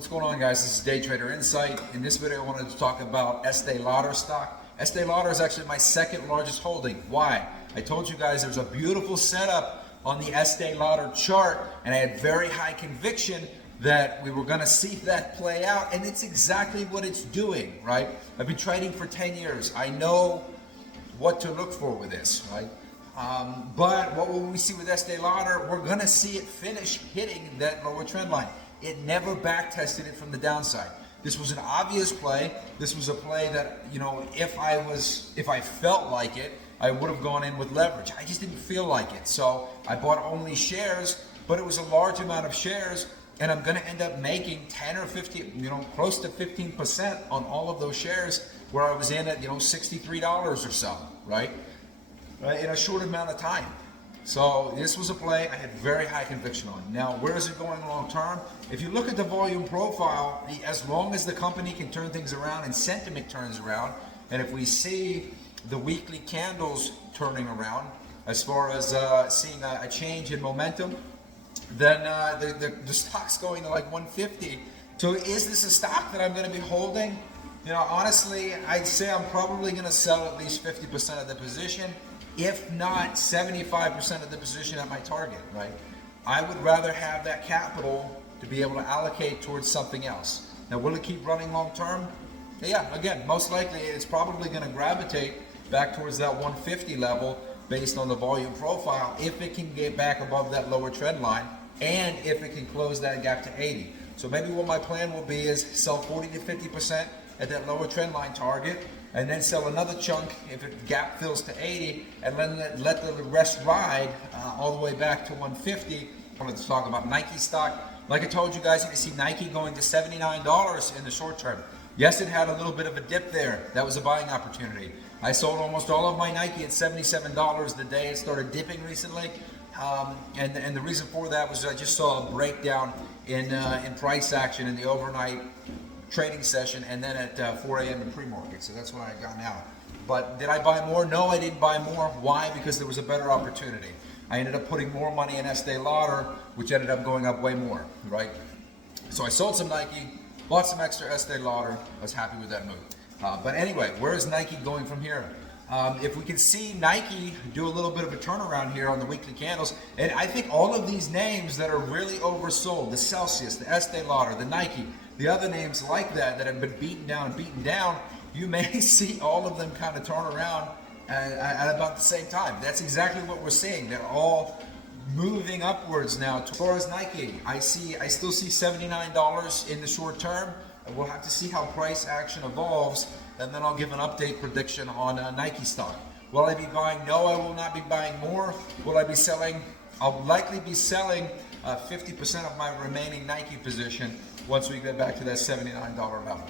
What's going on, guys? This is Day Trader Insight. In this video I wanted to talk about Estee Lauder stock. Estee Lauder is actually my second largest holding. Why? I told you guys there's a beautiful setup on the Estee Lauder chart, and I had very high conviction that we were going to see that play out, and it's exactly what it's doing, right? I've been trading for 10 years. I know what to look for with this, right? But what will we see with Estee Lauder? We're going to see it finish hitting that lower trend line. It never back tested it from the downside. This was an obvious play. This was a play that, you know, if I felt like it, I would have gone in with leverage. I just didn't feel like it. So I bought only shares, but it was a large amount of shares, and I'm going to end up making 10 or 50, close to 15% on all of those shares where I was in at, $63 or so, right? In a short amount of time. So this was a play I had very high conviction on. Now, where is it going long term? If you look at the volume profile, as long as the company can turn things around and sentiment turns around, and if we see the weekly candles turning around, as far as seeing a change in momentum, then the stock's going to like 150. So is this a stock that I'm going to be holding? Honestly, I'd say I'm probably going to sell at least 50% of the position, if not 75% of the position at my target, right? I would rather have that capital to be able to allocate towards something else. Now, will it keep running long term? Yeah, again, most likely it's probably going to gravitate back towards that 150 level based on the volume profile, if it can get back above that lower trend line and if it can close that gap to 80. So maybe what my plan will be is sell 40 to 50% at that lower trend line target, and then sell another chunk if it gap fills to 80, and then let the rest ride all the way back to 150. I wanted to talk about Nike stock. Like I told you guys, you can see Nike going to $79 in the short term. Yes, it had a little bit of a dip there. That was a buying opportunity. I sold almost all of my Nike at $77 the day it started dipping recently. And the reason for that was I just saw a breakdown in price action in the overnight trading session, and then at 4 a.m. in pre-market. So that's when I got out. But did I buy more? No, I didn't buy more. Why? Because there was a better opportunity. I ended up putting more money in Estee Lauder, which ended up going up way more, right? So I sold some Nike, bought some extra Estee Lauder. I was happy with that move. But anyway, where is Nike going from here? If we can see Nike do a little bit of a turnaround here on the weekly candles, and I think all of these names that are really oversold, the Celsius, the Estee Lauder, the Nike, the other names like that have been beaten down, you may see all of them kind of turn around at about the same time. That's exactly what we're seeing. They're all moving upwards now. As far as Nike, I still see $79 in the short term. We'll have to see how price action evolves, and then I'll give an update prediction on Nike stock. Will I be buying? No, I will not be buying more. Will I be selling? I'll likely be selling 50% of my remaining Nike position once we get back to that $79 level.